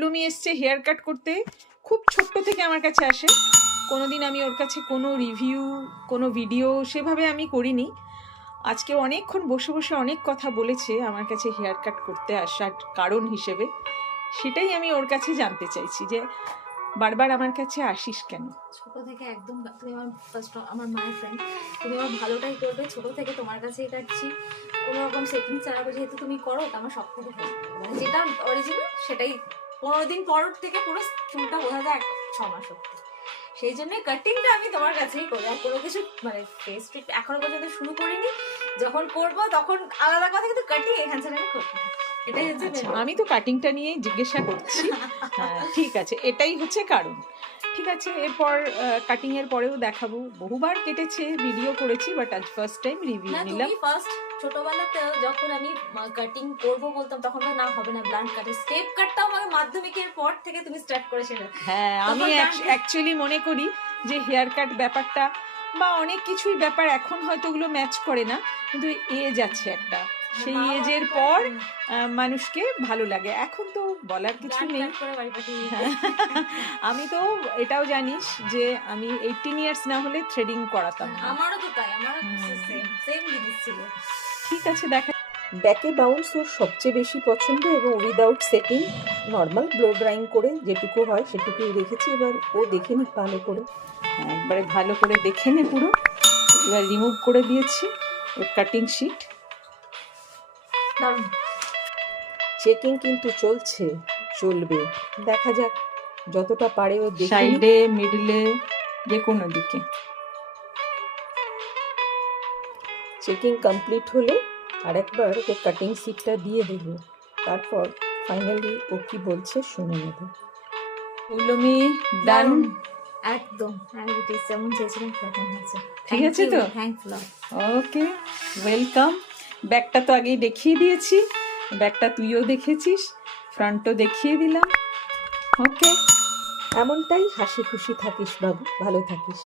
লুমি এসছে hair cut করতে, খুব ছোট্ট থেকে আমার কাছে আসে। কোনোদিন আমি ওর কাছে কোনো রিভিউ, কোনো ভিডিও সেভাবে আমি করিনি। আজকে অনেকক্ষণ বসে বসে অনেক কথা বলেছে আমার কাছে হেয়ার কাট করতে আসার কারণ হিসেবে। সেটাই আমি ওর কাছে জানতে চাইছি যে বারবার আমার কাছে আসিস কেন। ছোট থেকে একদম তুমি আমার ফার্স্ট আমার মায়ের ফ্রেন্ড, তুমি আমার ভালোটাই করবে। ছোট থেকে তোমার কাছেই কাটছি, কোনো রকম সেটিং ছাড়া, যেহেতু তুমি করো তো আমার সব থেকে ভালো মানে যেটা অরিজিনাল সেটাই। 15 দিন পর থেকে পুরো চুলটা বোঝা যায় 6 মাস অব্দি। সেই জন্য কাটিংটা আমি তোমার কাছেই করি। আর কোনো কিছু মানে ফেস ট্রিট এখনো পর্যন্ত শুরু করিনি, যখন করবো তখন আলাদা কথা, কিন্তু কাটিং এখান থেকে আমি করবো। এটাই হচ্ছে আমি তো কাটিংটা নিয়েই জিজ্ঞাসা করছি। হ্যাঁ ঠিক আছে, এটাই হচ্ছে কারণ। ঠিক আছে, এরপর কাটিং এর পরেও দেখাবো। বহুবার কেটেছে, ভিডিও করেছি, বাট আজ ফার্স্ট টাইম রিভিউ নিলাম। তুমি ফার্স্ট ছোটবেলাতে যখন আমি কাটিং করব বলতাম তখন তো না হবে না, ব্লান্ট কাটে স্টেপ কাটটাও আমার মাধ্যমিকের পর থেকে তুমি স্টার্ট করেছিলে। হ্যাঁ, আমি অ্যাকচুয়ালি মনে করি যে হেয়ার কাট ব্যাপারটা বা অনেক কিছুই ব্যাপার এখন হয়তো ওগুলো ম্যাচ করে না, কিন্তু এজ আছে একটা, সেই এজের পর মানুষকে ভালো লাগে। এখন তো বলার কিছু নেই। আমি তো এটাও জানিস যে আমি 18 ইয়ার্স না হলে থ্রেডিং করাতাম। আমারও তো তাই, আমারও সেম জিনিস ছিল। ঠিক আছে, দেখা। ব্যাকে বাউন্স ওর সবচেয়ে বেশি পছন্দ, এবং without setting normal blow drying করে যেটুকু হয় সেটুকুই রেখেছি। এবার ও দেখে নি ভালো করে, একবারে ভালো করে দেখে নে পুরো। এবার রিমুভ করে দিয়েছি ওর কাটিং শিট। চেকিং কিন্তু চলছে, চলবে, দেখা যাক যতটা পারে ও দেখে, সাইডে মিডলে যে কোনো দিকে। চেকিং কমপ্লিট হলে আরেকবার ওকে কাটিং শিটটা দিয়ে দেব, তারপর ফাইনালি ও কি বলছে শুনে নেব। উলমি ডান, একদম যেমন চেয়েছিলাম সেরকম হয়েছে। ঠিক আছে তো? থ্যাঙ্কফুল। ওকে, ওয়েলকাম। ব্যাগটা তো আগেই দেখিয়ে দিয়েছি, ব্যাগটা তুইও দেখেছিস, ফ্রন্টও দেখিয়ে দিলাম। ওকে, এমনটাই হাসি খুশি থাকিস বাবু, ভালো থাকিস।